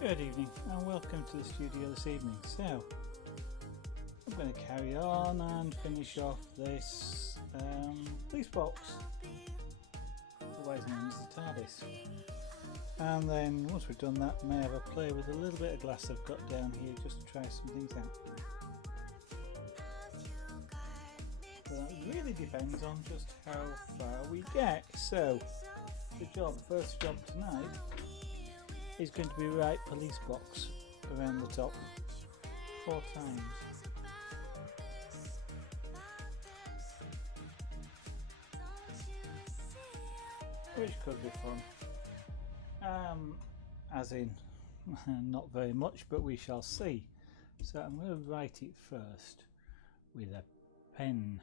Good evening and welcome to the studio this evening. So, I'm going to carry on and finish off this police box, otherwise known as the Tardis. And then once we've done that, may have a play with a little bit of glass I've got down here just to try some things out. So that really depends on just how far we get. So, the first job tonight is going to be write police box around the top 4 times. Which could be fun. As in, not very much, but we shall see. So I'm going to write it first with a pen.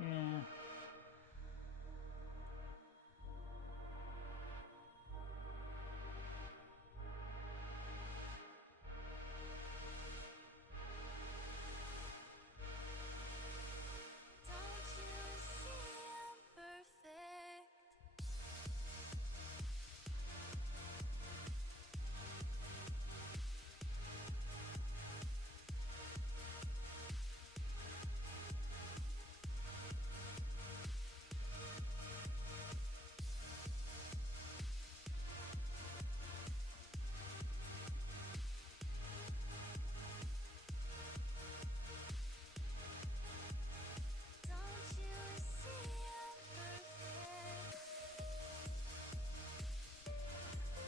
Yeah.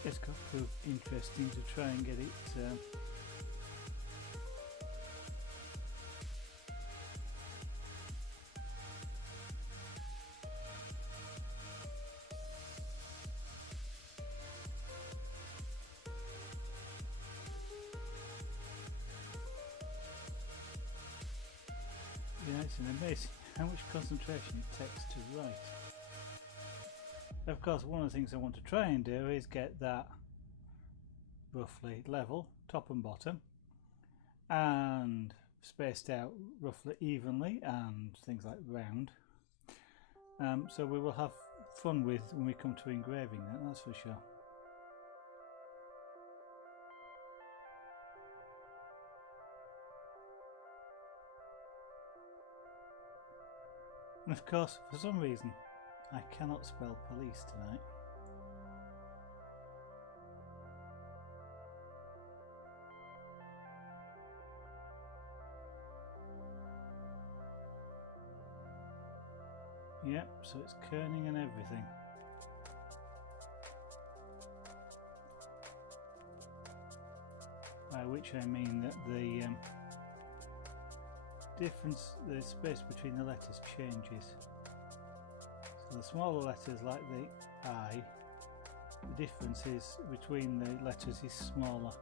It's got to prove interesting to try and get it yeah, it's amazing how much concentration it takes to write. Of course, one of the things I want to try and do is get that roughly level, top and bottom, and spaced out roughly evenly, and things like round. So we will have fun with when we come to engraving that, that's for sure. And of course, for some reason, I cannot spell police tonight. Yep, so it's kerning and everything. By which I mean that the difference, the space between the letters changes. So the smaller letters like the I, the difference is between the letters is smaller.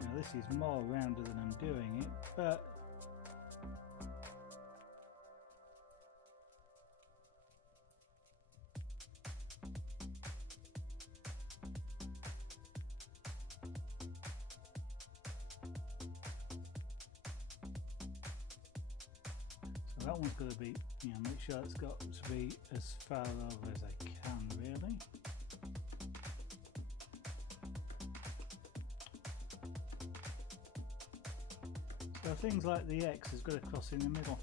Now this is more rounder than I'm doing it, but that one's got to be, make sure it's got to be as far over as I can, really. So things like the X has got to cross in the middle.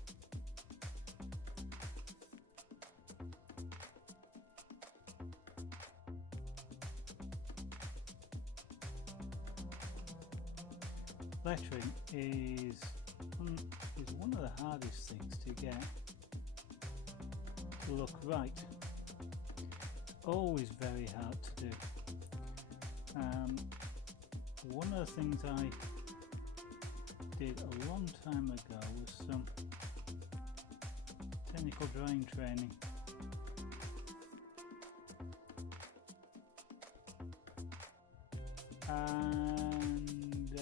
Lettering is one of the hardest things to get to look right. Always very hard to do. One of the things I did a long time ago was some technical drawing training. And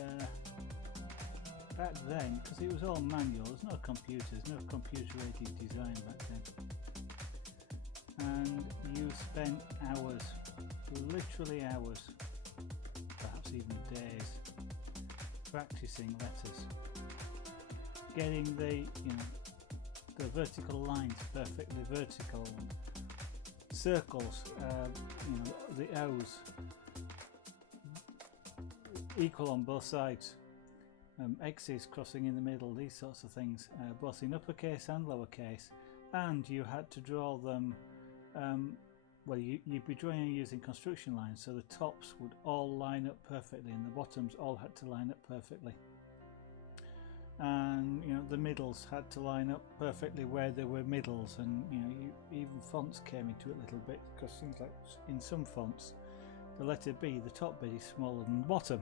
back then, because it was all manual, there's no computers, no computer-aided design back then, and you spent hours, literally hours, perhaps even days, practicing letters. getting the the vertical lines perfectly vertical, circles, the O's equal on both sides, X's crossing in the middle, these sorts of things, both in uppercase and lowercase. And you had to draw them, well, you'd be drawing using construction lines, so the tops would all line up perfectly and the bottoms all had to line up perfectly. And the middles had to line up perfectly where there were middles, and even fonts came into it a little bit, because things like in some fonts the letter B, the top bit is smaller than the bottom,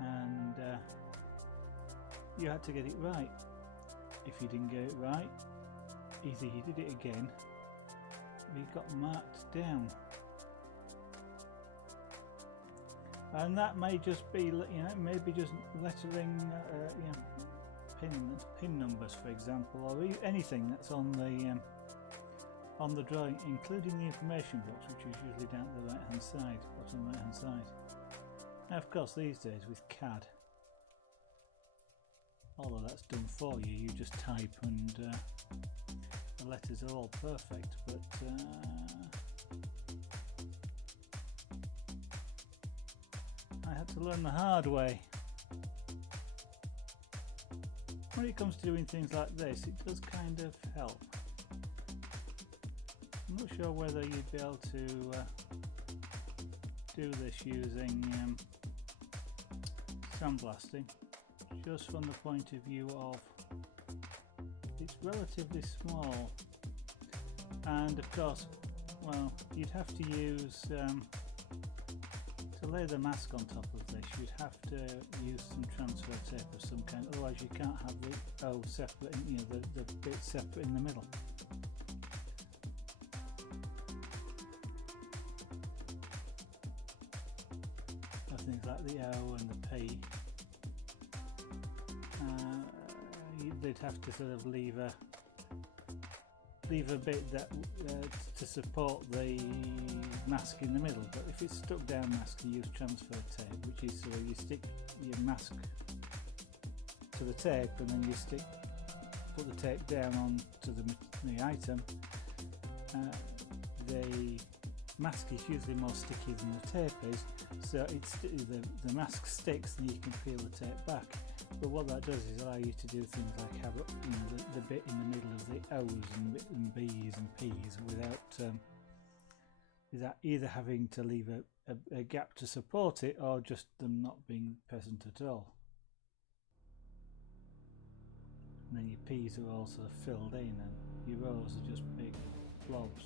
and you had to get it right. If you didn't get it right, either you did it again or you got marked down. And that may just be, maybe just lettering, pin numbers, for example, or anything that's on the drawing, including the information box, which is usually down the right hand side, bottom right hand side. Now, of course, these days with CAD, although that's done for you, you just type and the letters are all perfect, but I had to learn the hard way. When it comes to doing things like this, it does kind of help. I'm not sure whether you'd be able to do this using sandblasting, just from the point of view of it's relatively small, and of course, well, you'd have to use to lay the mask on top of this, you'd have to use some transfer tape of some kind, otherwise you can't have the O separate, the bit separate in the middle. Things like the O and the P, they'd have to sort of leave a bit that to support the mask in the middle. But if it's stuck down mask, you use transfer tape, which is so you stick your mask to the tape and then you put the tape down onto the item. The mask is usually more sticky than the tape is, so the mask sticks and you can peel the tape back. But what that does is allow you to do things like have the bit in the middle of the O's and B's and P's without either having to leave a gap to support it or just them not being present at all. And then your P's are all sort of filled in and your O's are just big blobs.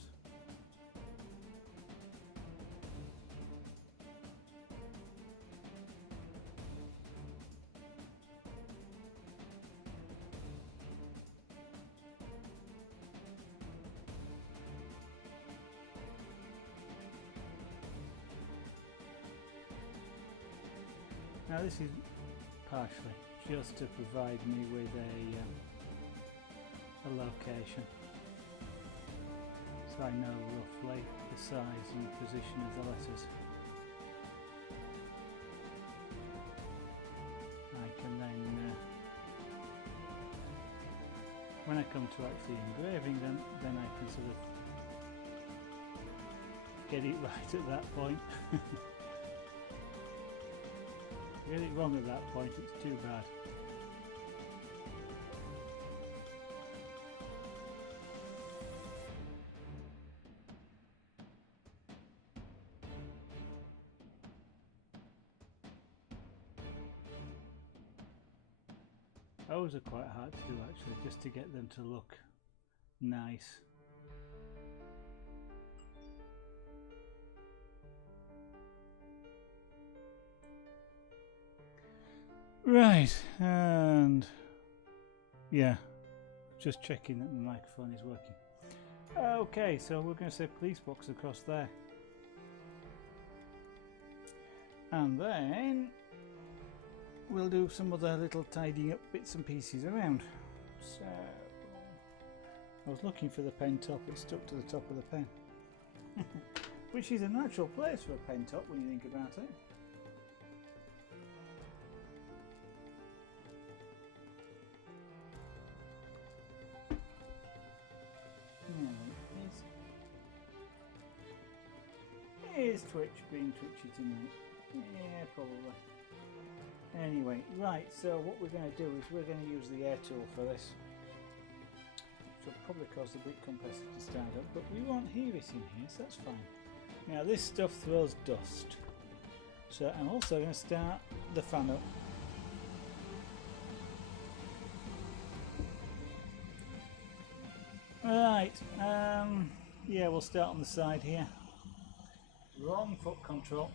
Now this is partially just to provide me with a location, so I know roughly the size and position of the letters. I can then, when I come to actually engraving them, then I can sort of get it right at that point. Get it wrong at that point, it's too bad. Those are quite hard to do actually, just to get them to look nice. Right, and yeah, just checking that the microphone is working. Okay, so we're going to say police box across there. And then we'll do some other little tidying up bits and pieces around. So I was looking for the pen top, it stuck to the top of the pen. Which is a natural place for a pen top when you think about it. Is Twitch being twitchy tonight? Yeah, probably. Anyway, right, so what we're going to do is we're going to use the air tool for this. Which will probably cause the brick compressor to stand up, but we won't hear it in here, so that's fine. Now this stuff throws dust. So I'm also going to start the fan up. Right, yeah, we'll start on the side here. Wrong foot control.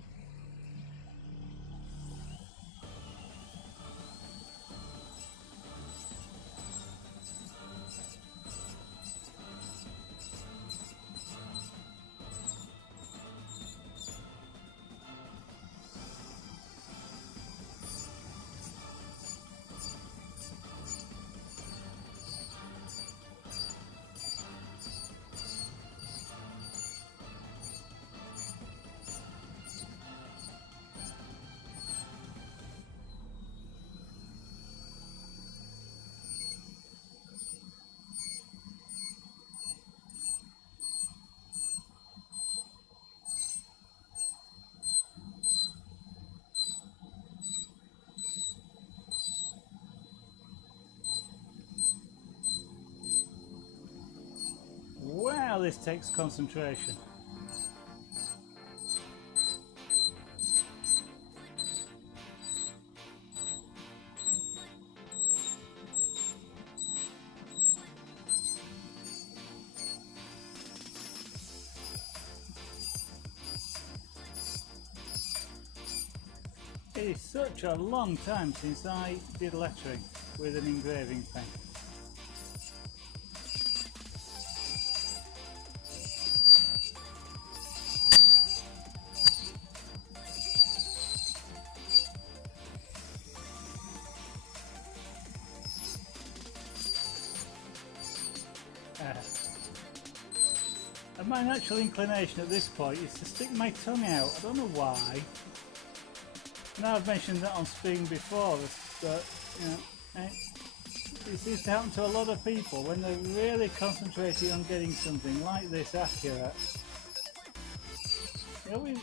Wow, this takes concentration. It is such a long time since I did lettering with an engraving pen. And my natural inclination at this point is to stick my tongue out. I don't know why. Now I've mentioned that on stream before, but you know, it seems to happen to a lot of people when they're really concentrating on getting something like this accurate.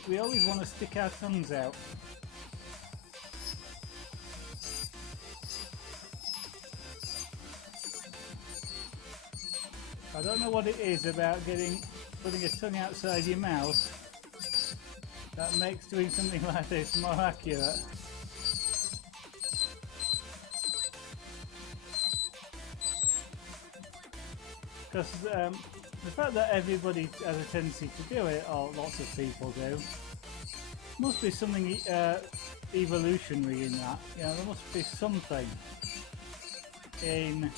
We always want to stick our tongues out. I don't know what it is about putting a tongue outside your mouth that makes doing something like this more accurate. Because the fact that everybody has a tendency to do it, or lots of people do, must be something evolutionary in that. You know, there must be something in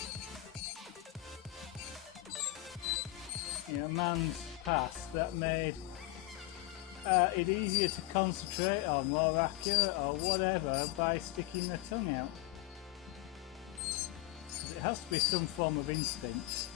man's past that made it easier to concentrate or more accurate or whatever by sticking the tongue out. It has to be some form of instinct.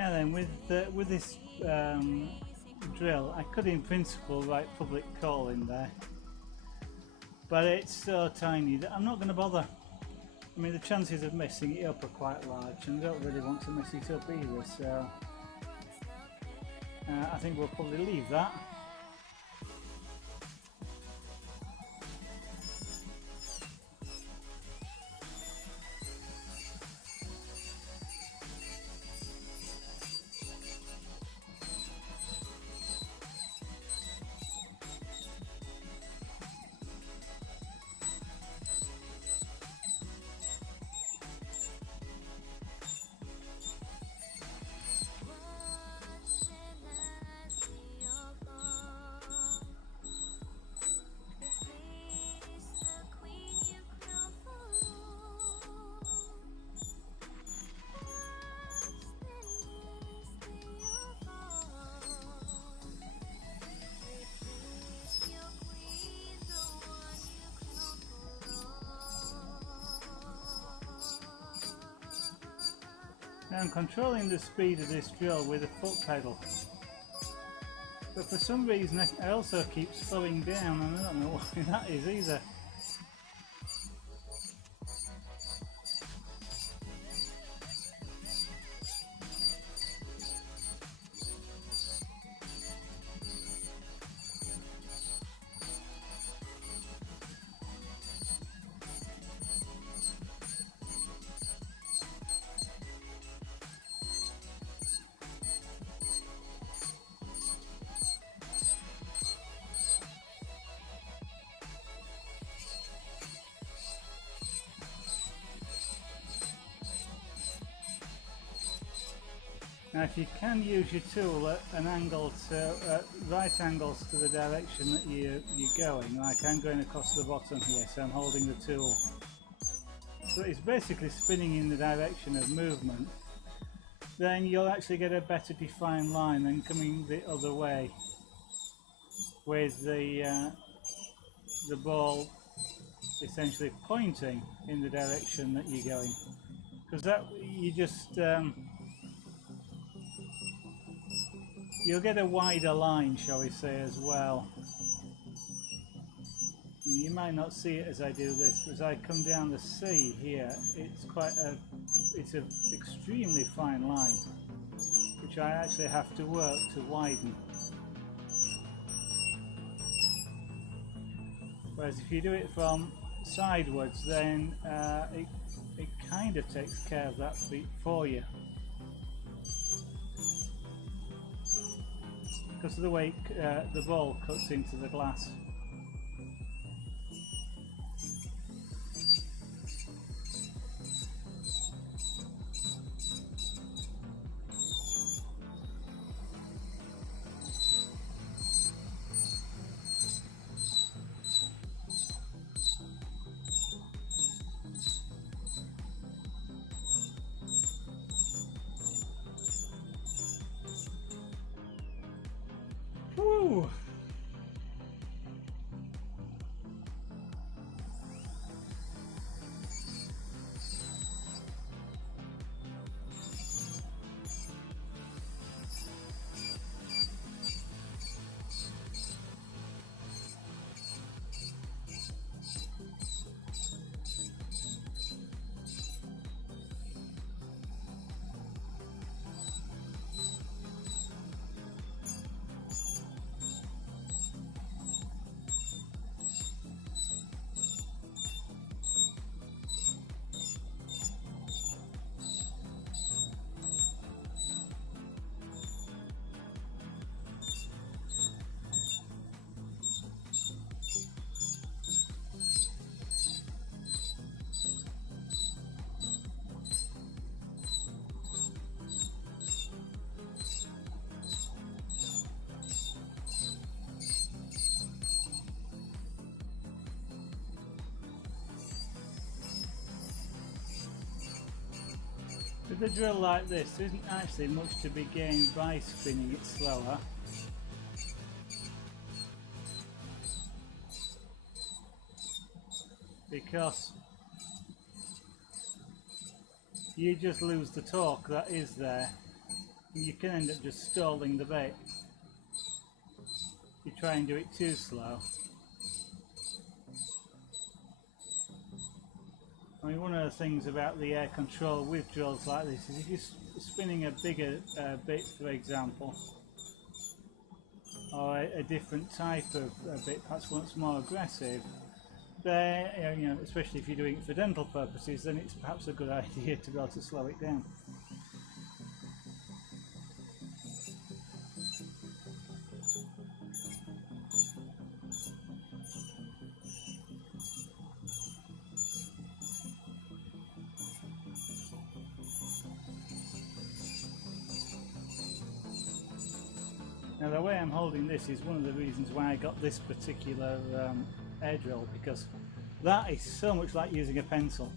Now then, with this drill, I could in principle write public call in there, but it's so tiny that I'm not going to bother. I mean, the chances of messing it up are quite large, and I don't really want to mess it up either, so I think we'll probably leave that. Now I'm controlling the speed of this drill with a foot pedal, but for some reason I also keep slowing down, and I don't know why that is either. Now if you can use your tool at an angle to right angles to the direction that you're going, like I'm going across the bottom here, so I'm holding the tool, so it's basically spinning in the direction of movement, then you'll actually get a better defined line than coming the other way with the ball essentially pointing in the direction that you're going, because that you just you'll get a wider line, shall we say, as well. You might not see it as I do this, but as I come down the C here, it's an extremely fine line, which I actually have to work to widen. Whereas if you do it from sidewards, then it kind of takes care of that feat for you, because of the way the ball cuts into the glass. Woo! With a drill like this, there isn't actually much to be gained by spinning it slower. Because you just lose the torque that is there You can end up just stalling the bit. You try and do it too slow. I mean, one of the things about the air control with drills like this is if you're spinning a bigger bit, for example, or a different type of bit, perhaps one that's more aggressive, there, you know, especially if you're doing it for dental purposes, then it's perhaps a good idea to be able to slow it down. Now the way I'm holding this is one of the reasons why I got this particular air drill, because that is so much like using a pencil.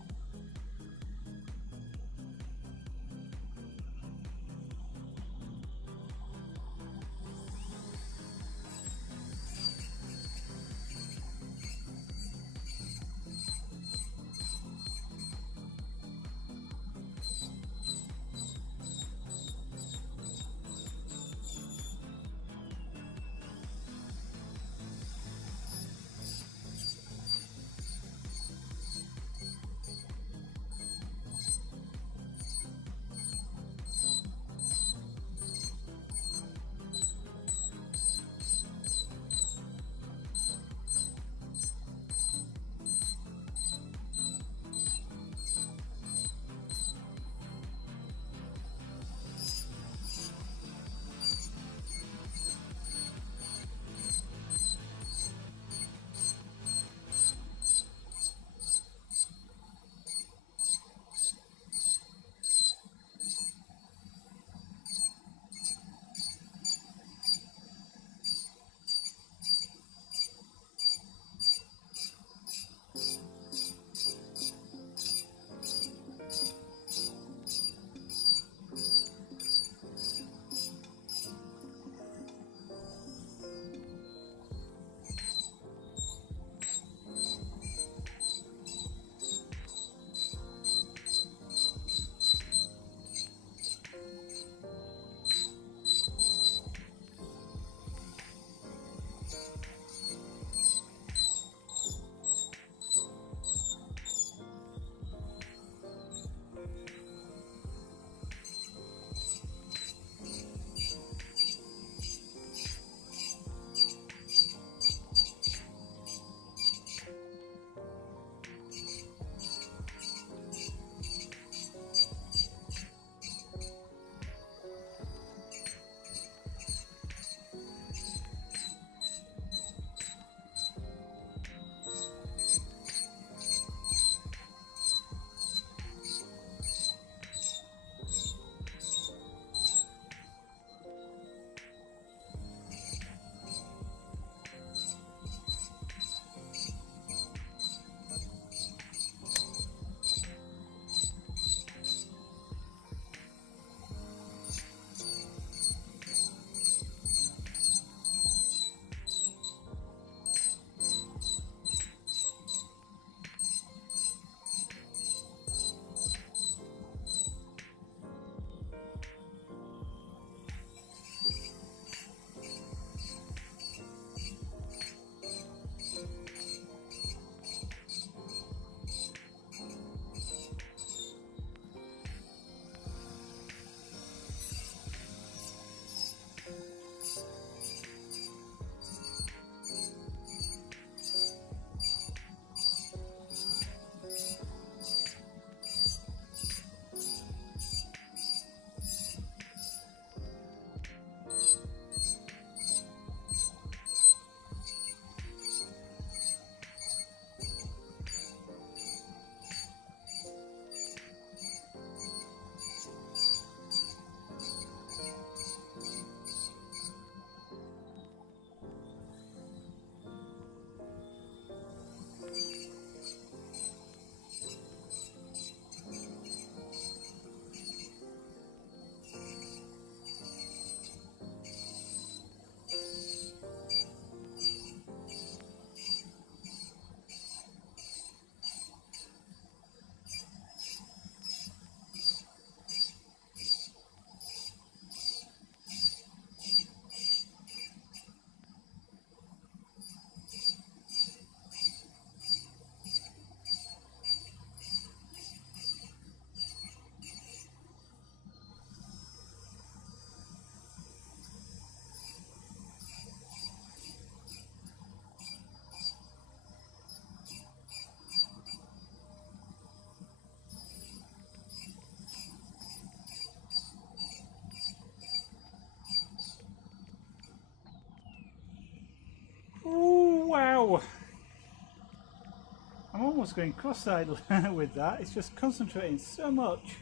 I'm almost going cross-eyed with that. It's just concentrating so much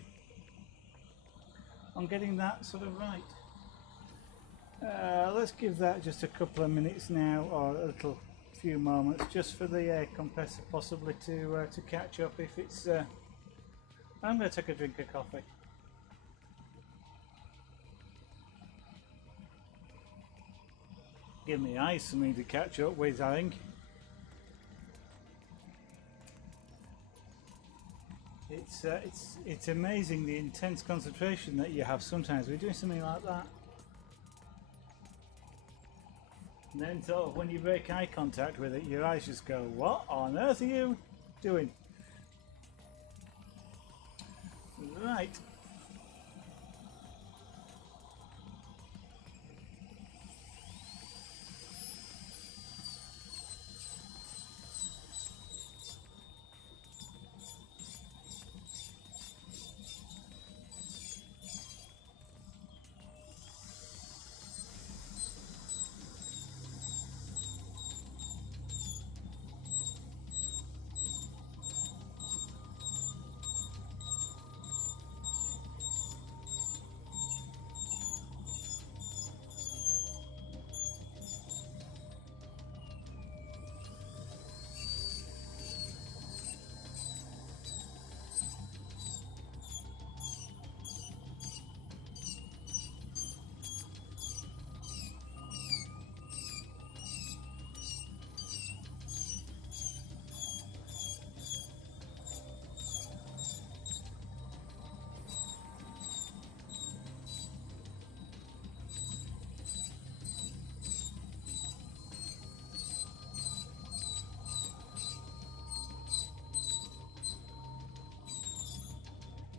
on getting that sort of right. Let's give that just a couple of minutes now, or a little few moments, just for the air compressor possibly to catch up. If it's, I'm going to take a drink of coffee. Give me eyes something to catch up with, I think. It's amazing the intense concentration that you have sometimes when you're doing something like that. And then sort of when you break eye contact with it, your eyes just go, what on earth are you doing? Right.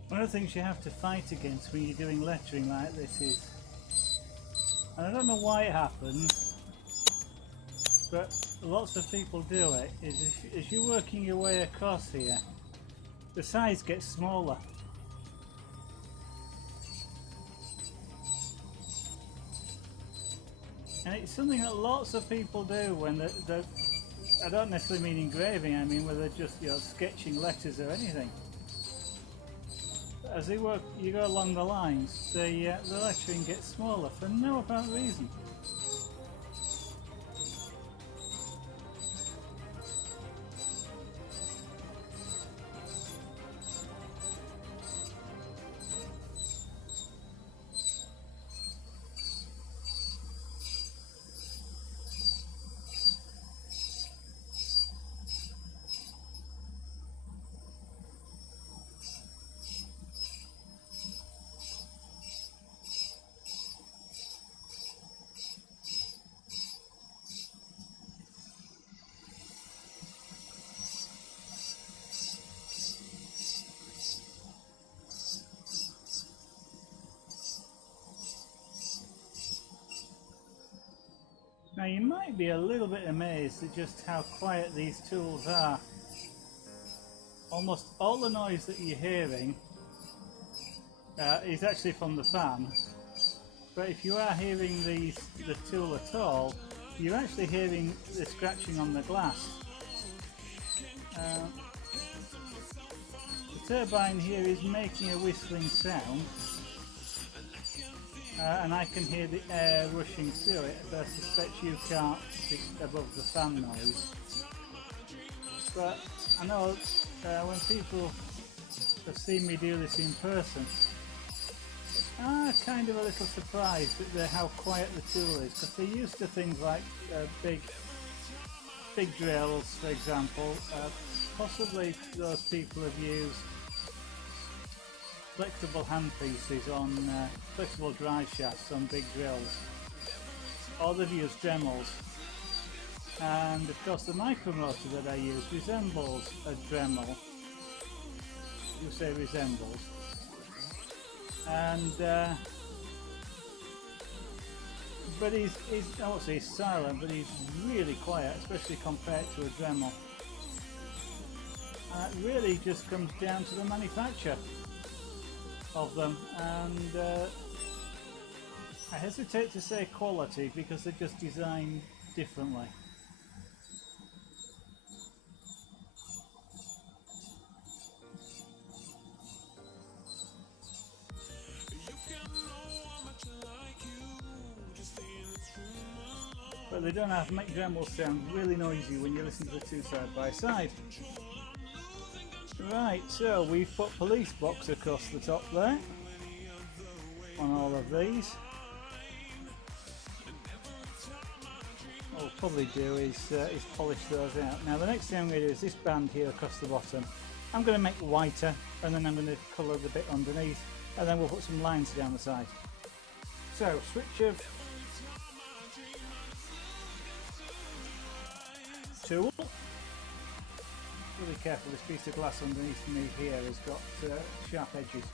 One of the things you have to fight against when you're doing lettering like this is, and I don't know why it happens, but lots of people do it, is as you're working your way across here, the size gets smaller. And it's something that lots of people do when they're I don't necessarily mean engraving, I mean where they're just, you know, sketching letters or anything. As they work, you go along the lines, the lettering gets smaller for no apparent reason. Now you might be a little bit amazed at just how quiet these tools are. Almost all the noise that you're hearing is actually from the fan, but if you are hearing the tool at all, you're actually hearing the scratching on the glass. The turbine here is making a whistling sound. And I can hear the air rushing through it, but I suspect you can't above the fan noise. But I know when people have seen me do this in person, are kind of a little surprised at how quiet the tool is, because they're used to things like big drills, for example. Possibly those people have used flexible handpieces on flexible drive shafts on big drills, or they've used Dremels, and of course the Micromotor that I use resembles a Dremel. You say resembles, and but he's I won't say he's silent, but he's really quiet, especially compared to a Dremel. And it really just comes down to the manufacture of them, and I hesitate to say quality because they're just designed differently. they don't have to make Dremel sound really noisy when you listen to the two side by side. Right, so we've put police box across the top there on all of these. What we'll probably do is polish those out. Now the next thing I'm going to do is this band here across the bottom. I'm going to make whiter, and then I'm going to colour the bit underneath, and then we'll put some lines down the side. So switch of tool. Really careful, this piece of glass underneath me here has got sharp edges.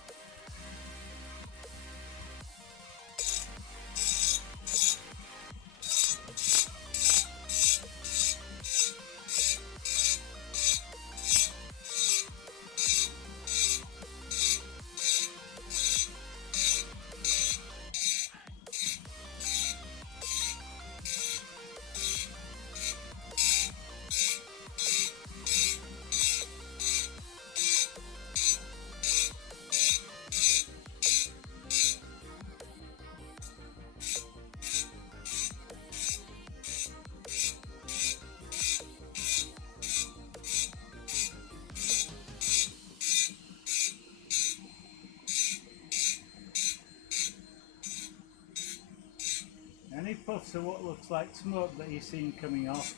Any puffs are what looks like smoke that you're seeing coming off.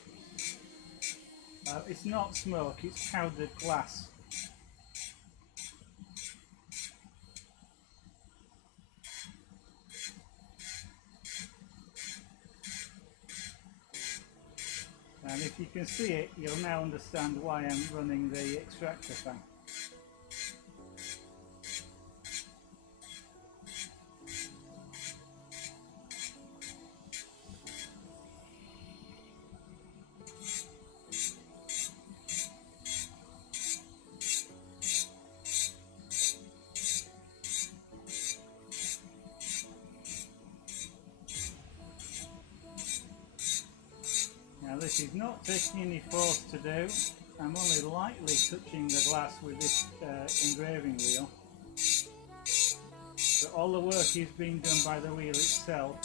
It's not smoke, it's powdered glass. And if you can see it, you'll now understand why I'm running the extractor fan. Now this is not taking any force to do, I'm only lightly touching the glass with this engraving wheel, but all the work is being done by the wheel itself.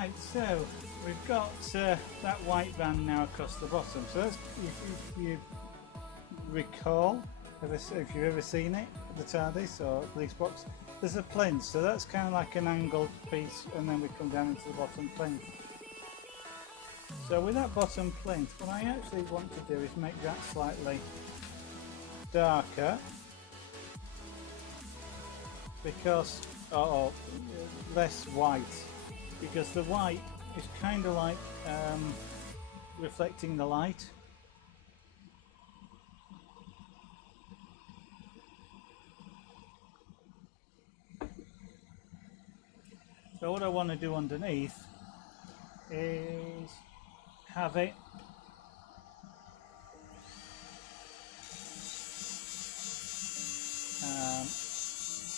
Right, so we've got that white band now across the bottom. So that's, if you recall, if you've ever seen it, the Tardis or police box, there's a plinth. So that's kind of like an angled piece, and then we come down into the bottom plinth. So with that bottom plinth, what I actually want to do is make that slightly darker, because or less white, because the white is kind of like reflecting the light. So what I want to do underneath is have it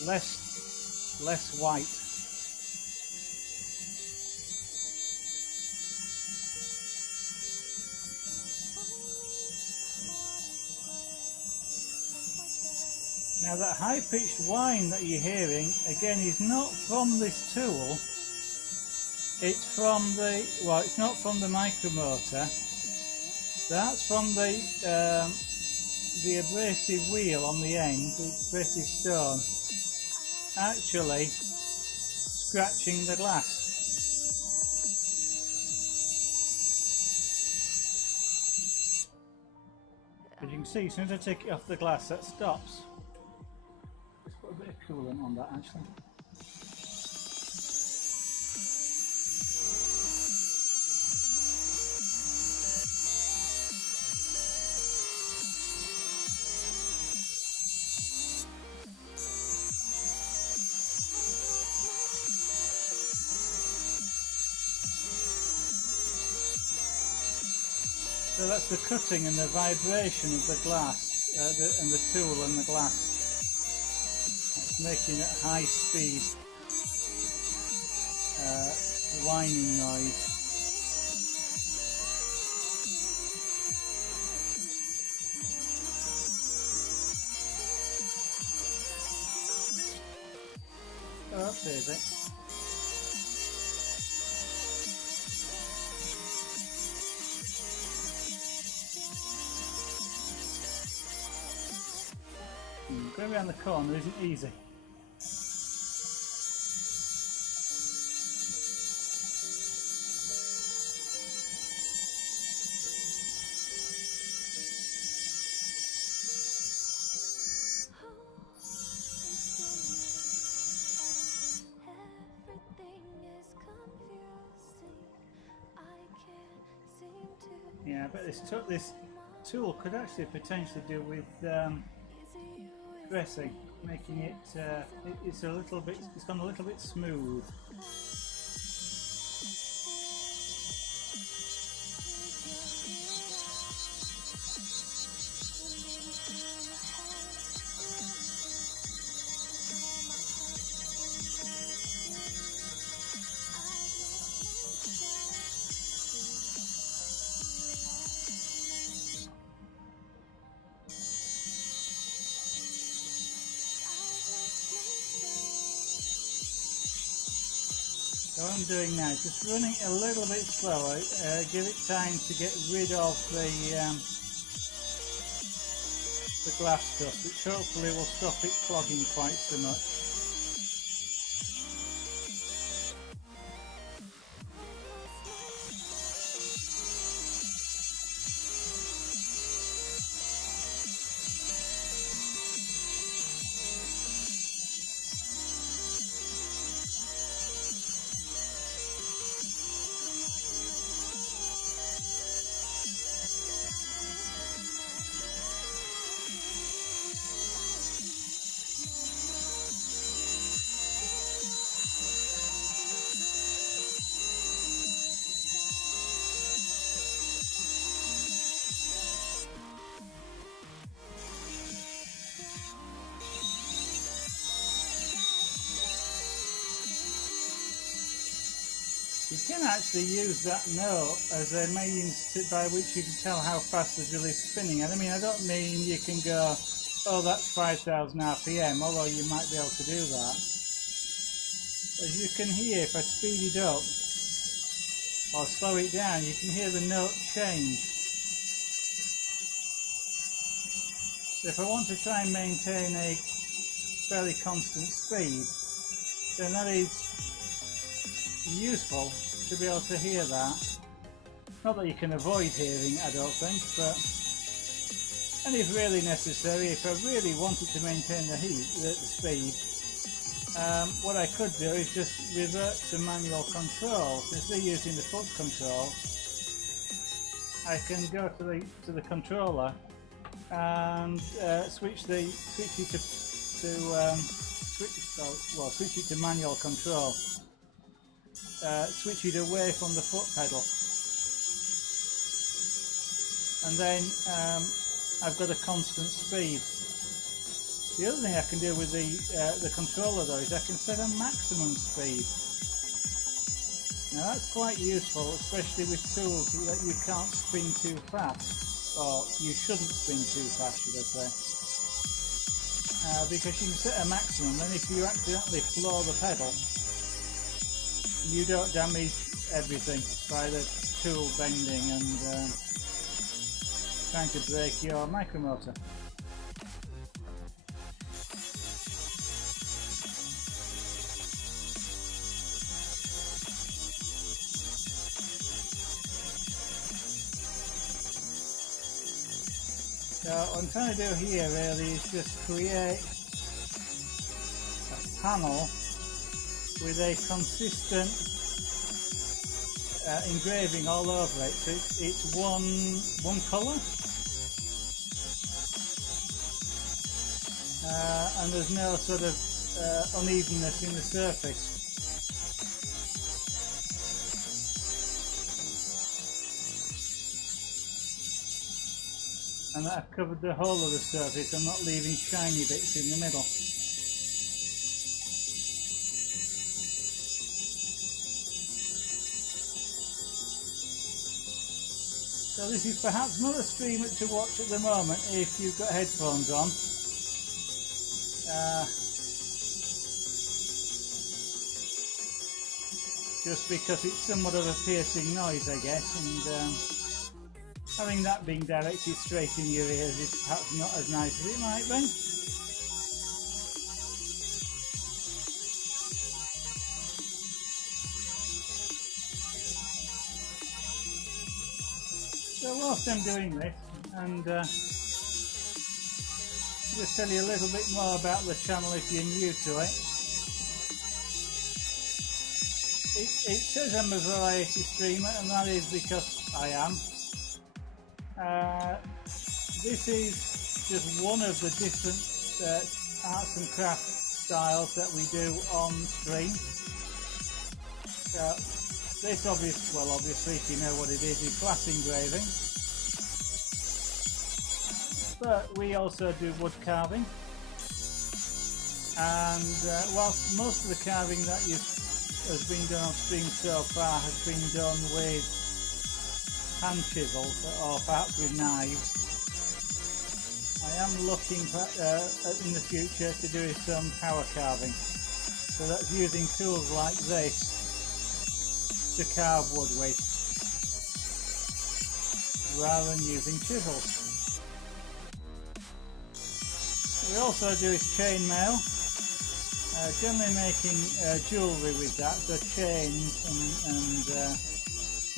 less white. Now that high-pitched whine that you're hearing again is not from this tool. It's from the, well, it's not from the Micromotor. That's from the abrasive wheel on the end, the abrasive stone, actually scratching the glass. As you can see, as soon as I take it off the glass, that stops. Let's put a bit of coolant on that actually. So that's the cutting and the vibration of the glass and the tool and the glass. It's making it high speed whining noise. Oh, there's it. Going around the corner isn't easy. Yeah, but this tool could actually potentially do with dressing, making it it's a little bit, it's gone a little bit smooth. So what I'm doing now is just running a little bit slower, give it time to get rid of the glass stuff, which hopefully will stop it clogging quite so much. You can actually use that note as a means by which you can tell how fast the drill is spinning. And I mean, I don't mean you can go, oh, that's 5,000 RPM, although you might be able to do that. As you can hear, if I speed it up, or slow it down, you can hear the note change. So if I want to try and maintain a fairly constant speed, then that is useful to be able to hear that. Not that you can avoid hearing, I don't think, but and if really necessary, if I really wanted to maintain the speed, what I could do is just revert to manual control. Instead of using the foot control, I can go to the controller and switch it to manual control. Switch it away from the foot pedal, and then I've got a constant speed. The other thing I can do with the controller though is I can set a maximum speed. Now that's quite useful, especially with tools that you can't spin too fast, or you shouldn't spin too fast, should I say. Because you can set a maximum, and if you accidentally floor the pedal, you don't damage everything by the tool bending and trying to break your micromotor. So what I'm trying to do here really is just create a panel with a consistent engraving all over it. So it's one colour, and there's no sort of unevenness in the surface. And that I've covered the whole of the surface. I'm not leaving shiny bits in the middle. So this is perhaps not a streamer to watch at the moment if you've got headphones on. Just because it's somewhat of a piercing noise, I guess, and having that being directed straight in your ears is perhaps not as nice as it might be. So whilst I'm doing this, and just tell you a little bit more about the channel if you're new to it. It says I'm a variety streamer, and that is because I am. This is just one of the different arts and crafts styles that we do on stream. So this obviously, if you know what it is glass engraving. But we also do wood carving, and whilst most of the carving that has been done on stream so far has been done with hand chisels or perhaps with knives, I am looking in the future to do some power carving. So that's using tools like this to carve wood with, rather than using chisels. What we also do is chainmail, generally making jewellery with that, so chains and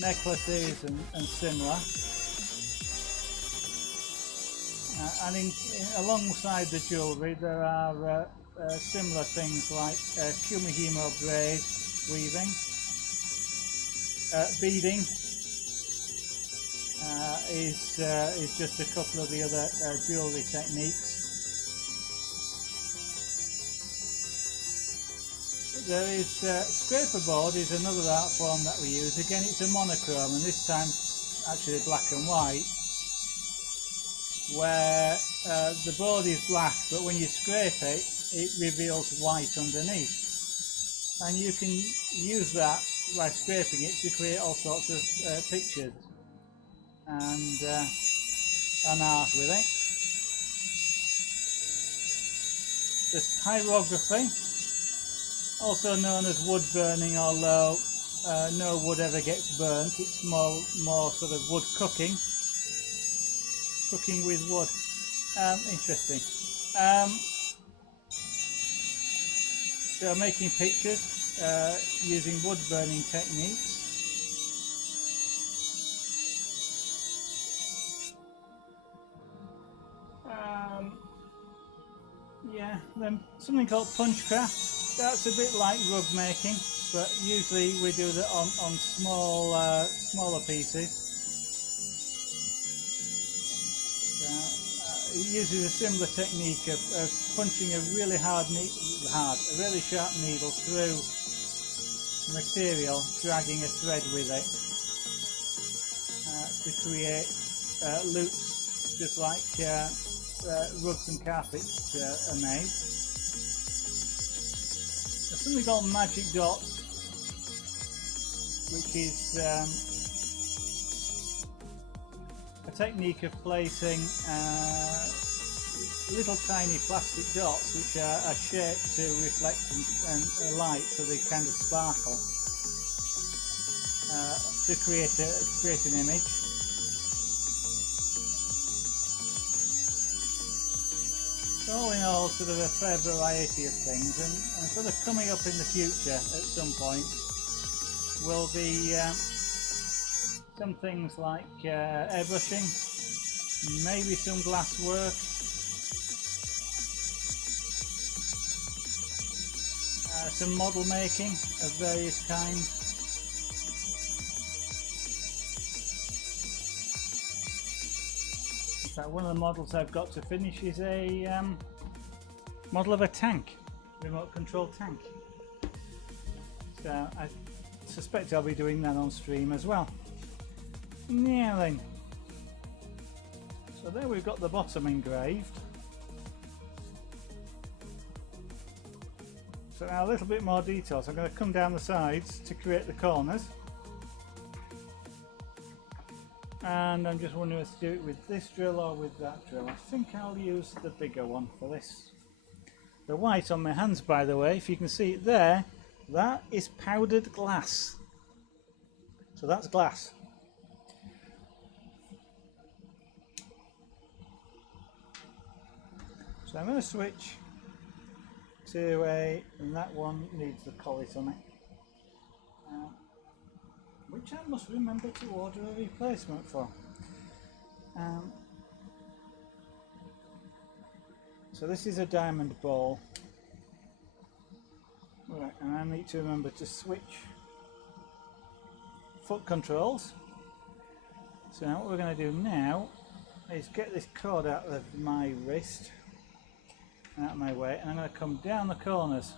necklaces and similar. And alongside the jewellery there are similar things like kumihimo braid weaving, beading is just a couple of the other jewellery techniques. There is scraper board is another art form that we use. Again, it's a monochrome, and this time actually black and white, where the board is black, but when you scrape it, it reveals white underneath. And you can use that by scraping it to create all sorts of pictures and art with it. There's pyrography, also known as wood burning, although no wood ever gets burnt. It's more sort of wood cooking with wood. Interesting. So making pictures using wood burning techniques. Yeah, then something called punchcraft. That's a bit like rug making, but usually we do that on smaller pieces. So, it uses a similar technique of punching a really a really sharp needle through material, dragging a thread with it to create loops, just like rugs and carpets are made. There's something called magic dots, which is a technique of placing little tiny plastic dots which are shaped to reflect and light, so they kind of sparkle, to create an image. All in all, sort of a fair variety of things, and sort of coming up in the future at some point will be some things like airbrushing, maybe some glass work, some model making of various kinds. In fact, one of the models I've got to finish is a model of a tank, remote control tank. So I suspect I'll be doing that on stream as well. Now then, so there we've got the bottom engraved. So now a little bit more detail. So I'm going to come down the sides to create the corners. And I'm just wondering if to do it with this drill or with that drill. I think I'll use the bigger one for this. The white on my hands, by the way, if you can see it there, that is powdered glass. So that's glass. So I'm going to switch to and that one needs the collet on it. Which I must remember to order a replacement for. So this is a diamond ball. Right, and I need to remember to switch foot controls. So now what we're going to do now is get this cord out of my wrist, out of my way, and I'm going to come down the corners.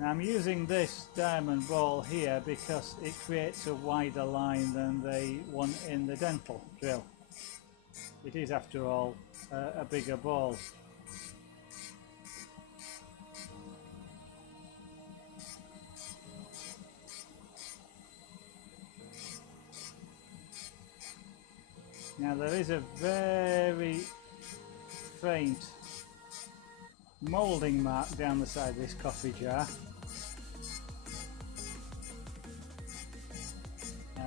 Now I'm using this diamond ball here because it creates a wider line than the one in the dental drill. It is, after all, a bigger ball. Now there is a very faint moulding mark down the side of this coffee jar.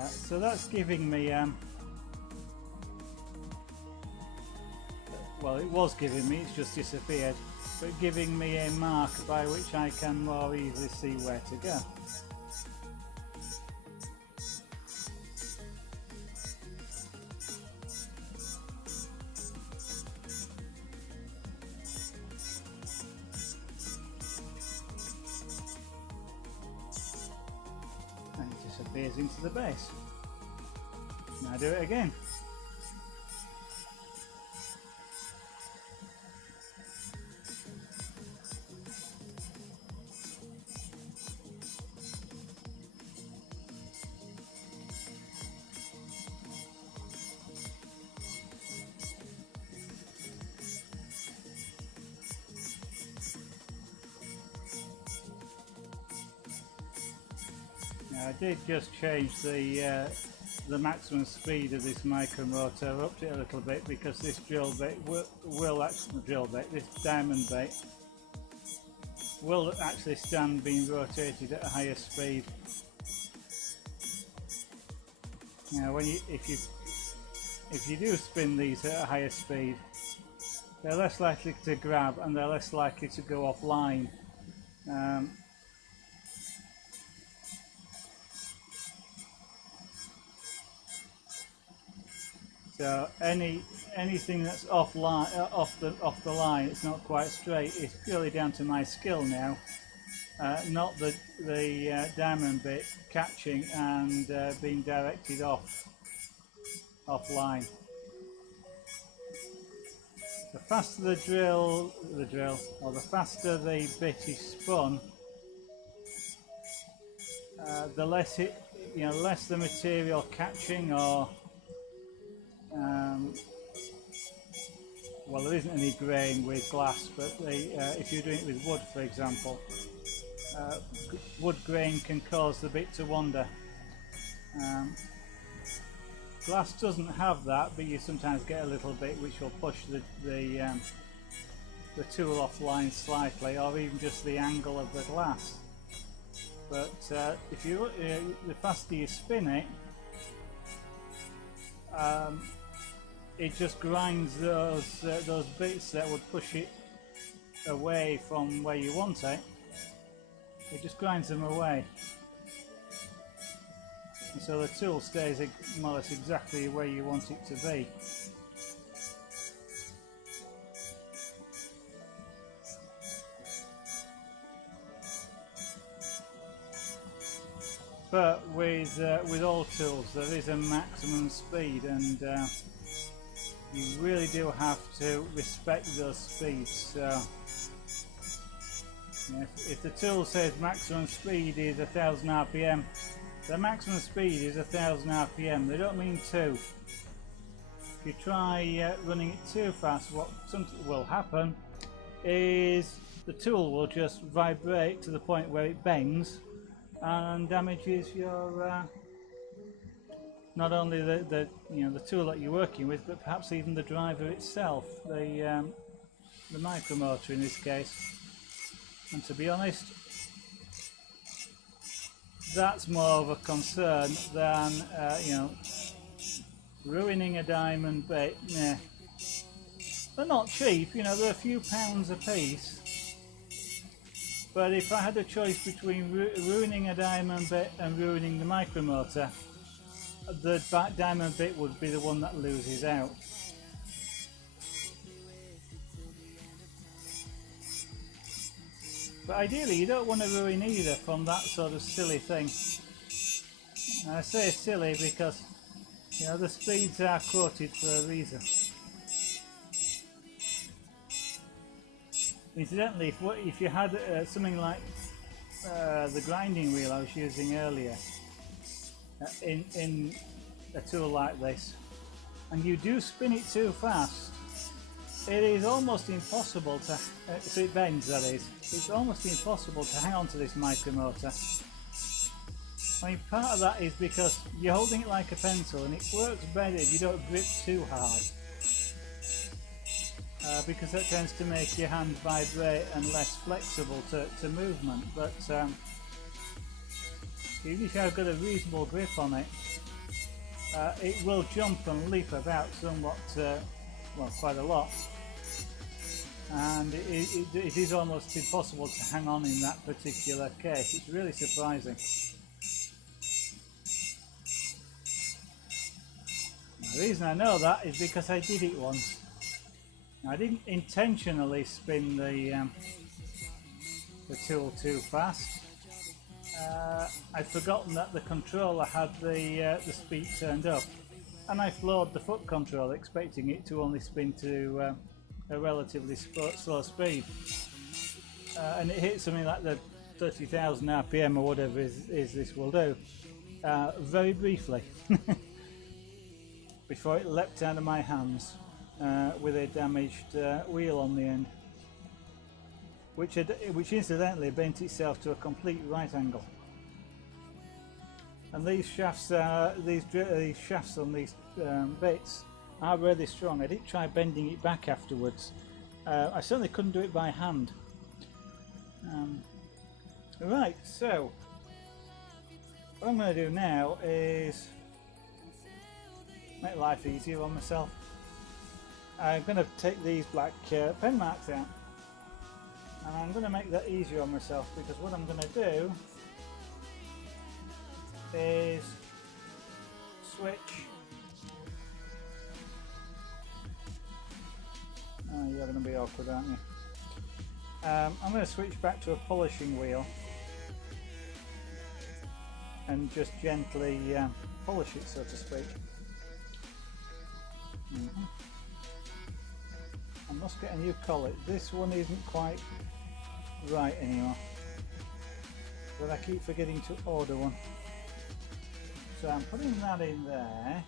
So that's giving me, well, it was giving me, it's just disappeared, but giving me a mark by which I can more easily see where to go. And it disappears into the base. Now do it again. Now I did just change the the maximum speed of this Micromotor. I've upped it a little bit because this drill bit will actually, this diamond bit will actually stand being rotated at a higher speed. Now, if you do spin these at a higher speed, they're less likely to grab and they're less likely to go offline. So anything that's off the line, it's not quite straight. It's purely down to my skill now, not the diamond bit catching and being directed offline. The faster the faster the bit is spun, the less less the material catching or well, there isn't any grain with glass, but if you're doing it with wood, for example, wood grain can cause the bit to wander. Glass doesn't have that, but you sometimes get a little bit which will push the tool offline slightly, or even just the angle of the glass. But if you look, the faster you spin it, it just grinds those bits that would push it away from where you want it. It just grinds them away, and so the tool stays more or less exactly where you want it to be. But with all tools there is a maximum speed, and you really do have to respect those speeds. So if the tool says maximum speed is 1000 RPM, the maximum speed is 1000 RPM. They don't mean 2. If you try running it too fast, what will happen is the tool will just vibrate to the point where it bends and damages your not only the tool that you're working with, but perhaps even the driver itself, the Micromotor in this case. And to be honest, that's more of a concern than ruining a diamond bit. Nah. They're not cheap, they're a few pounds a piece. But if I had a choice between ruining a diamond bit and ruining the Micromotor, the diamond bit would be the one that loses out. But ideally you don't want to ruin either from that sort of silly thing. And I say silly because the speeds are quoted for a reason. Incidentally, if you had something like the grinding wheel I was using earlier in a tool like this, and you do spin it too fast, it is almost impossible to, so it bends, that is, it's almost impossible to hang on to this Micromotor. I mean, part of that is because you're holding it like a pencil, and it works better if you don't grip too hard. Because that tends to make your hand vibrate and less flexible to movement. But even if you've got a reasonable grip on it, it will jump and leap about somewhat, well, quite a lot. And it is almost impossible to hang on in that particular case. It's really surprising. The reason I know that is because I did it once. I didn't intentionally spin the tool too fast. I'd forgotten that the controller had the speed turned up, and I floored the foot control, expecting it to only spin to a relatively slow speed, and it hit something like the 30,000 RPM or whatever is this will do, very briefly, before it leapt out of my hands. With a damaged wheel on the end, which incidentally bent itself to a complete right angle. And these shafts these shafts on these bits are really strong. I did try bending it back afterwards. I certainly couldn't do it by hand. Right, so what I'm going to do now is make life easier on myself. I'm going to take these black pen marks out, and I'm going to make that easier on myself, because what I'm going to do is switch. Oh, you're going to be awkward, aren't you? I'm going to switch back to a polishing wheel and just gently polish it, so to speak. I must get a new collet. This one isn't quite right anymore, but I keep forgetting to order one. So I'm putting that in there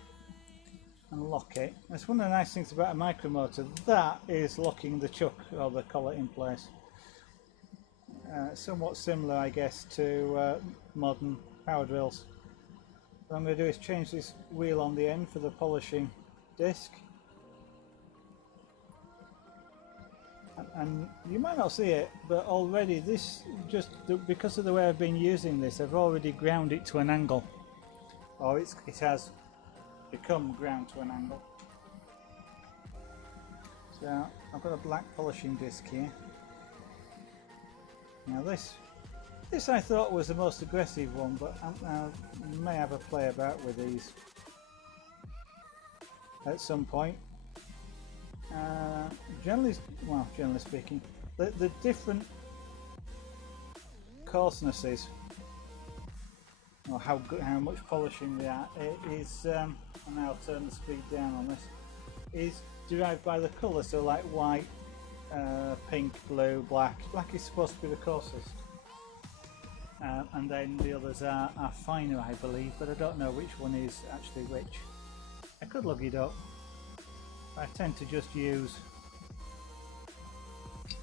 and lock it. That's one of the nice things about a micromotor. That is locking the chuck or the collet in place. Somewhat similar, I guess, to modern power drills. What I'm going to do is change this wheel on the end for the polishing disc. And you might not see it, but already this, because of the way I've been using this, I've already ground it to an angle. Or it has become ground to an angle. So I've got a black polishing disc here. Now this I thought was the most aggressive one, but I may have a play about with these at some point. Generally speaking, the different coarsenesses, or how much polishing they are, is, and I'll turn the speed down on this, is derived by the colour. So like white, pink, blue, black. Black is supposed to be the coarsest, and then the others are finer, I believe, but I don't know which one is actually which. I could look it up. I tend to just use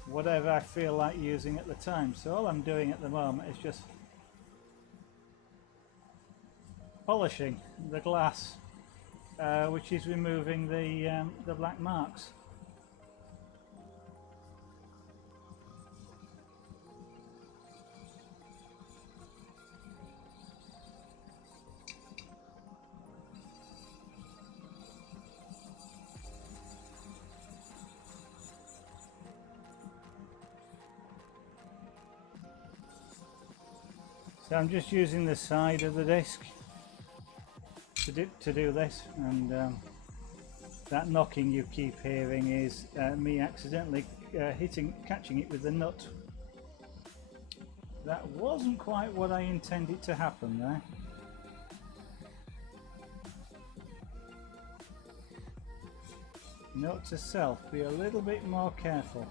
whatever I feel like using at the time. So all I'm doing at the moment is just polishing the glass, which is removing the black marks. So I'm just using the side of the disc to do this, and that knocking you keep hearing is me accidentally catching it with the nut. That wasn't quite what I intended to happen there. Note to self, be a little bit more careful.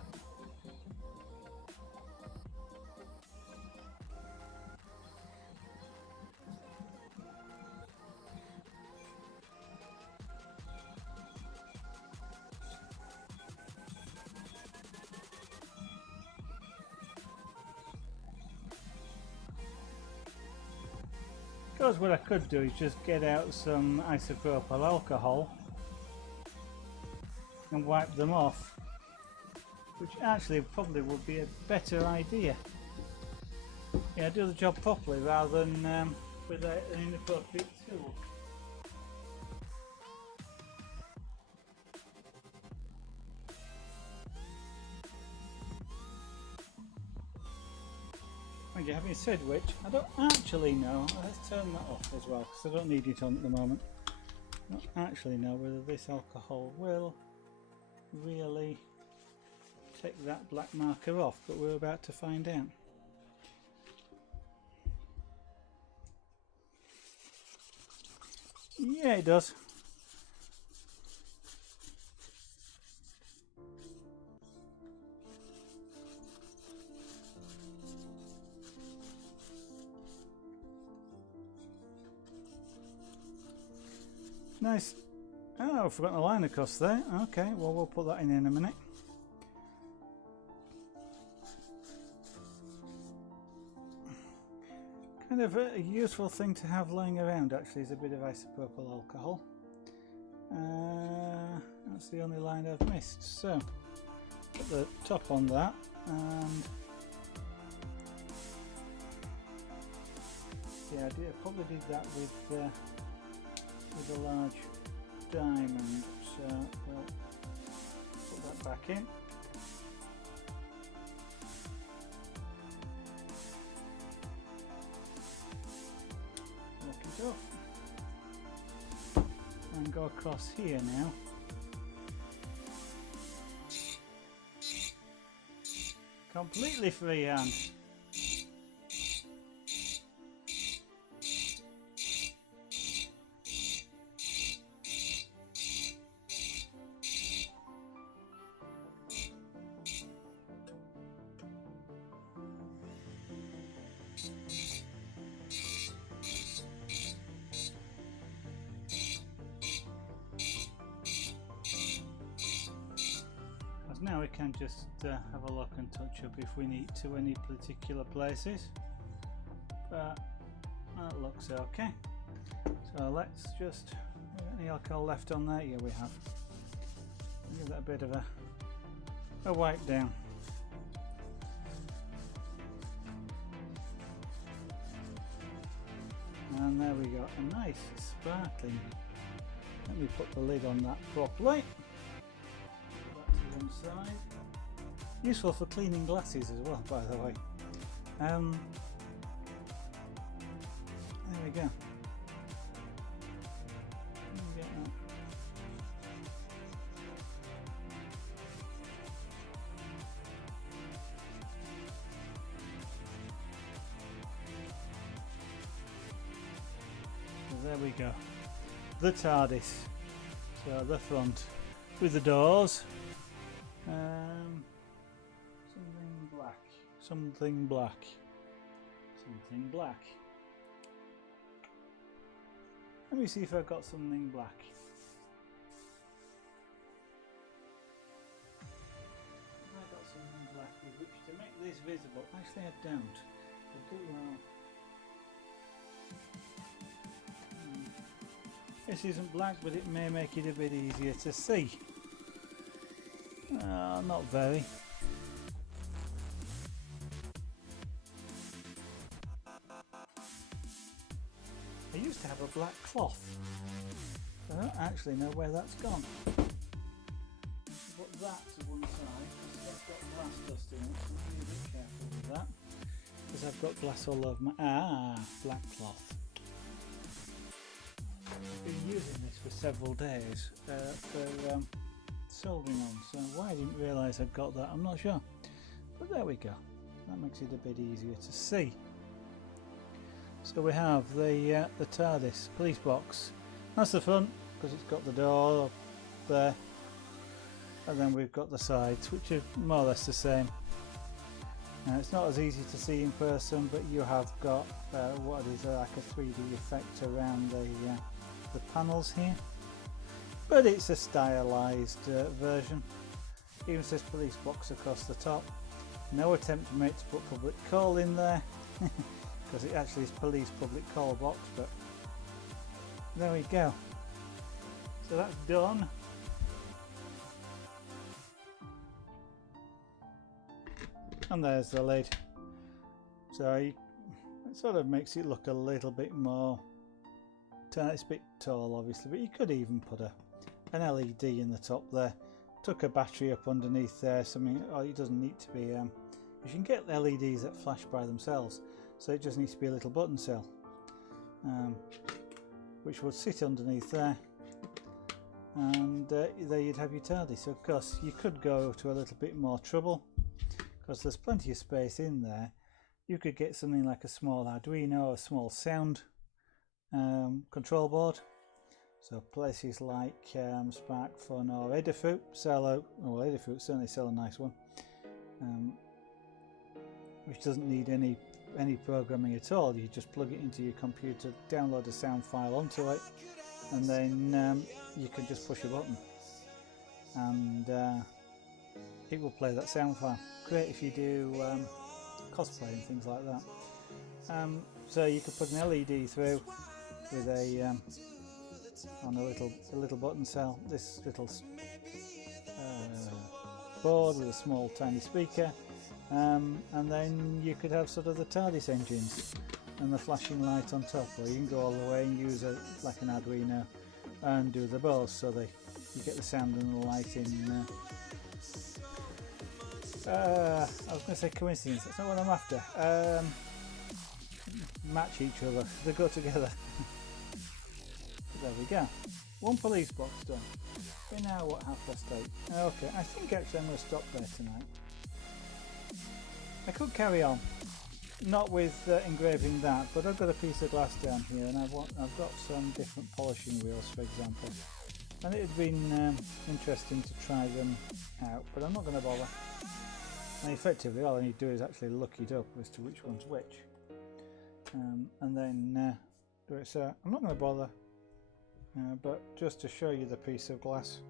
Because what I could do is just get out some isopropyl alcohol and wipe them off, which actually probably would be a better idea. Yeah, do the job properly rather than with an inappropriate tool. Having said which, I don't actually know. Let's turn that off as well, because I don't need it on at the moment. I don't actually know whether this alcohol will really take that black marker off, but we're about to find out. Yeah, it does. Nice. Oh, I've forgotten the line across there. Okay, well, we'll put that in a minute. Kind of a useful thing to have lying around actually is a bit of isopropyl alcohol. That's the only line I've missed, so put the top on that, and yeah, I probably did that with a large diamond, so we'll put that back in. Lock it off. And go across here now. Completely freehand. Now we can just have a look and touch up if we need to any particular places, but that looks okay. So let's just, any alcohol left on there? Yeah, we have. Give that a bit of a wipe down. And there we go, a nice sparkling. Let me put the lid on that properly. Side. Useful for cleaning glasses as well, by the way. There we go. So there we go. The Tardis. So the front with the doors. Something black. Let me see if I've got something black. Have I got something black with which to make this visible? Actually, I don't. I do have. This isn't black, but it may make it a bit easier to see. Not very. I used to have a black cloth. I don't actually know where that's gone. Put that to one side, because that's got glass dust in it, so I'm be a bit careful with that. Because I've got glass all over my... black cloth. I've been using this for several days for soldering on, so why I didn't realise I'd got that, I'm not sure. But there we go. That makes it a bit easier to see. So we have the Tardis police box. That's the front, because it's got the door up there, and then we've got the sides, which are more or less the same. It's not as easy to see in person, but you have got what is like a 3D effect around the panels here. But it's a stylised version. Even says police box across the top. No attempt to make to put public call in there. Because it actually is police public call box, but there we go. So that's done. And there's the lid. So it sort of makes it look a little bit more, it's a bit tall obviously, but you could even put an LED in the top there. Took a battery up underneath there, something, it doesn't need to be, you can get LEDs that flash by themselves. So it just needs to be a little button cell, which would sit underneath there, and there you'd have your Tardis. So of course you could go to a little bit more trouble, because there's plenty of space in there. You could get something like a small Arduino, a small sound control board. So places like Sparkfun or Adafruit sell Adafruit certainly sell a nice one, which doesn't need any programming at all. You just plug it into your computer, download a sound file onto it, and then you can just push a button and it will play that sound file. Great if you do cosplay and things like that. So you could put an LED through with a on a little button cell, this little board with a small tiny speaker, and then you could have sort of the Tardis engines and the flashing light on top, or you can go all the way and use it like an Arduino and do the burrs so that you get the sound and the light in. I was going to say coincidence, that's not what I'm after. Match each other, they go together. There we go. One police box done. We're now what, 8:30? Okay, I think actually I'm going to stop there tonight. I could carry on, not with engraving that, but I've got a piece of glass down here, and I've got some different polishing wheels, for example, and it had been interesting to try them out, but I'm not going to bother. And effectively, all I need to do is actually look it up as to which one's which, and then do it. So I'm not going to bother. But just to show you the piece of glass,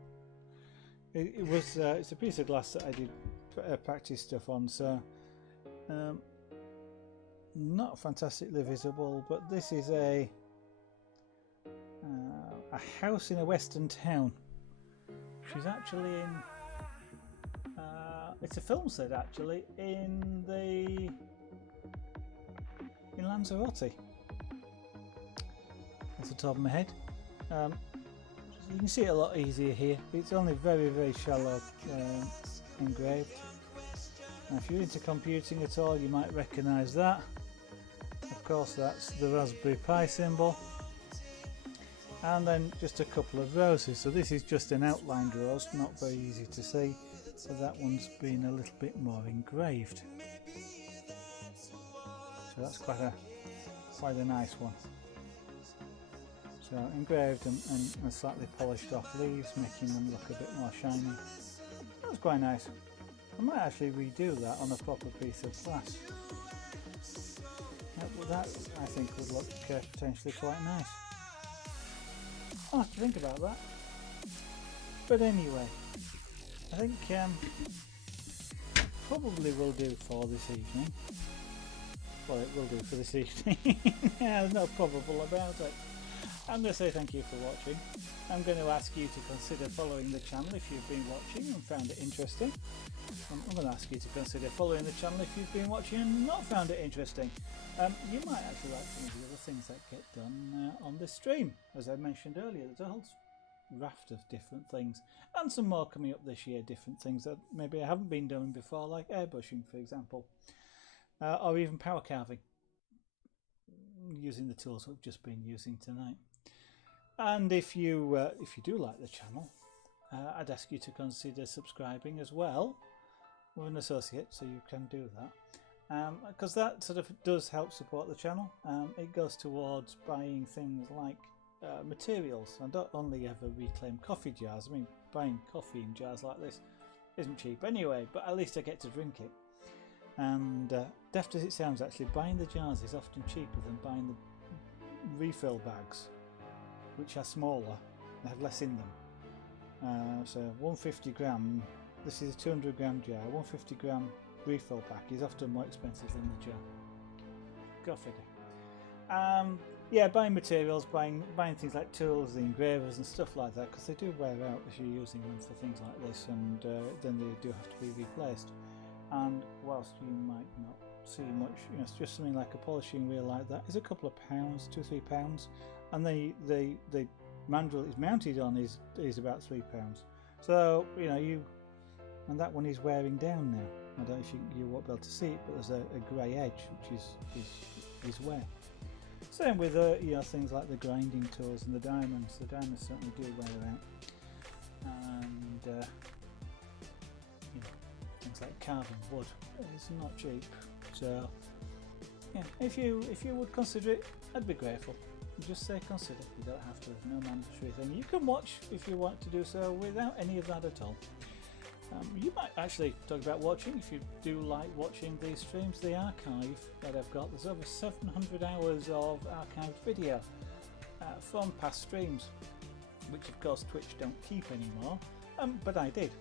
it's a piece of glass that I did practice stuff on, so not fantastically visible, but this is a house in a western town, which is actually in it's a film set actually in Lanzarote. That's the top of my head. You can see it a lot easier here. It's only very, very shallow engraved. Now, if you're into computing at all, you might recognise that. Of course, that's the Raspberry Pi symbol. And then just a couple of roses. So this is just an outlined rose, not very easy to see. So that one's been a little bit more engraved. So that's quite a nice one. So engraved and slightly polished off leaves, making them look a bit more shiny. That's quite nice. I might actually redo that on a proper piece of glass. That I think would look potentially quite nice. I'll have to think about that. But anyway, I think probably will do for this evening. Well, it will do for this evening. There's no probable about it. I'm going to say thank you for watching. I'm going to ask you to consider following the channel if you've been watching and found it interesting. I'm going to ask you to consider following the channel if you've been watching and not found it interesting. You might actually like some of the other things that get done on this stream. As I mentioned earlier, there's a whole raft of different things, and some more coming up this year, different things that maybe I haven't been doing before, like airbrushing, for example, or even power carving, using the tools we've just been using tonight. And if you do like the channel, I'd ask you to consider subscribing as well with an associate, so you can do that, because that sort of does help support the channel. It goes towards buying things like materials. I don't only ever reclaim coffee jars. I mean, buying coffee in jars like this isn't cheap anyway, but at least I get to drink it. And daft as it sounds, actually buying the jars is often cheaper than buying the refill bags, which are smaller and have less in them. So 150 gram, this is a 200 gram jar, 150 gram refill pack is often more expensive than the jar. Go figure. Yeah, buying materials, buying things like tools, the engravers and stuff like that, because they do wear out if you're using them for things like this, and then they do have to be replaced. And whilst you might not see much, it's just something like a polishing wheel like that is a couple of pounds, £2-3, and the mandrel it's mounted on is about £3. So and that one is wearing down now. I don't know if you won't be able to see it, but there's a grey edge, which is wear. Same with things like the grinding tools and the diamonds. The diamonds certainly do wear out, and things like carving wood is not cheap. So yeah, if you would consider it, I'd be grateful. Just say consider. You don't have to. No mandatory thing. You can watch if you want to do so without any of that at all. You might actually talk about watching, if you do like watching these streams, the archive that I've got. There's over 700 hours of archived video from past streams, which of course Twitch don't keep anymore, but I did.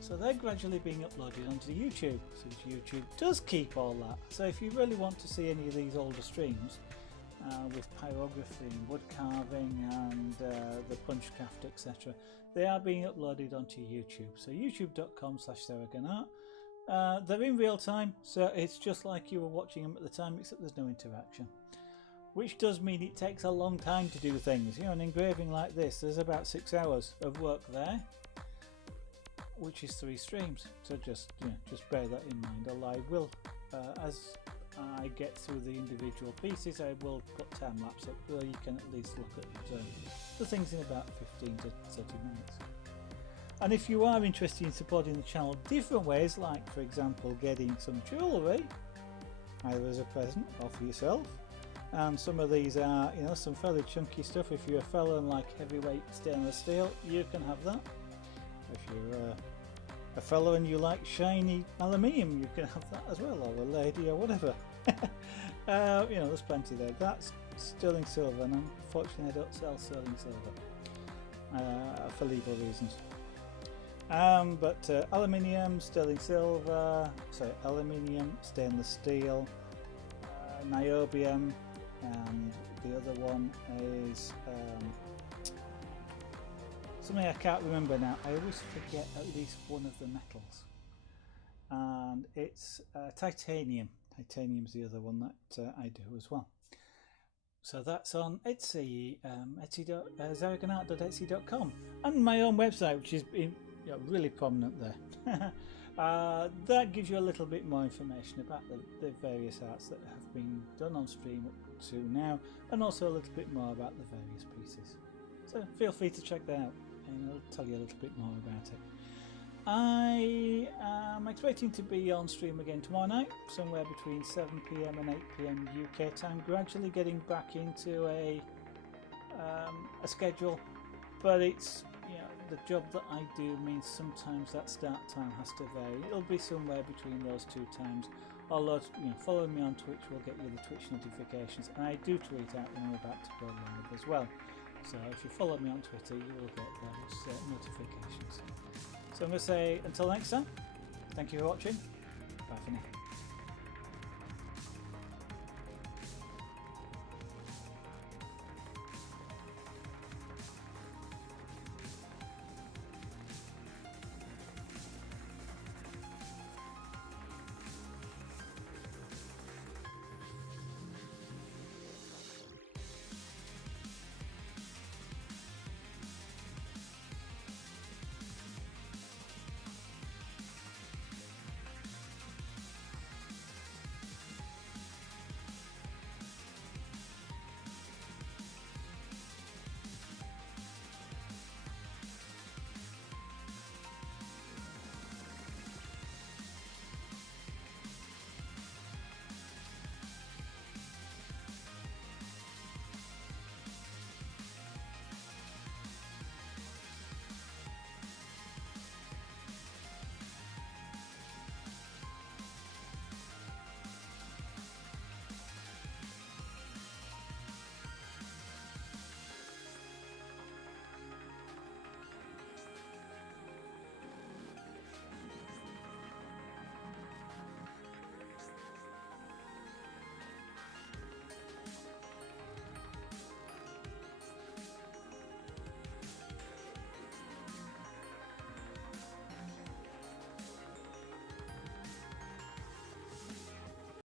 So they're gradually being uploaded onto YouTube, since YouTube does keep all that. So if you really want to see any of these older streams with pyrography and wood carving and the punchcraft, etc., they are being uploaded onto YouTube. So youtube.com/ZaragonArt. They're in real time, so it's just like you were watching them at the time, except there's no interaction. Which does mean it takes a long time to do things. You know, an engraving like this, there's about 6 hours of work there, which is 3 streams. So just bear that in mind. Although I will, as I get through the individual pieces, I will put time lapse up so you can at least look at the things in about 15 to 30 minutes. And if you are interested in supporting the channel different ways, like for example getting some jewellery, either as a present or for yourself, and some of these are, you know, some fairly chunky stuff. If you're a fellow and like heavyweight stainless steel, you can have that. If you're a fellow and you like shiny aluminium, you can have that as well, or a lady or whatever. You know, there's plenty there. That's sterling silver, and unfortunately I don't sell sterling silver for legal reasons. But aluminium, sterling silver, sorry, aluminium, stainless steel, niobium, and the other one is something I can't remember now. I always forget at least one of the metals, and it's titanium. Titanium's the other one that I do as well. So that's on Etsy, zaragonart.etsy.com, and my own website, which is really prominent there. That gives you a little bit more information about the various arts that have been done on stream up to now, and also a little bit more about the various pieces. So feel free to check that out, and I'll tell you a little bit more about it. I am expecting to be on stream again tomorrow night, somewhere between 7 PM and 8 PM UK time, gradually getting back into a schedule, but it's, you know, the job that I do means sometimes that start time has to vary. It'll be somewhere between those 2 times, although, you know, following me on Twitch will get you the Twitch notifications, and I do tweet out when I'm about to go live as well. So if you follow me on Twitter, you will get those notifications. So I'm going to say until next time, thank you for watching, bye for now.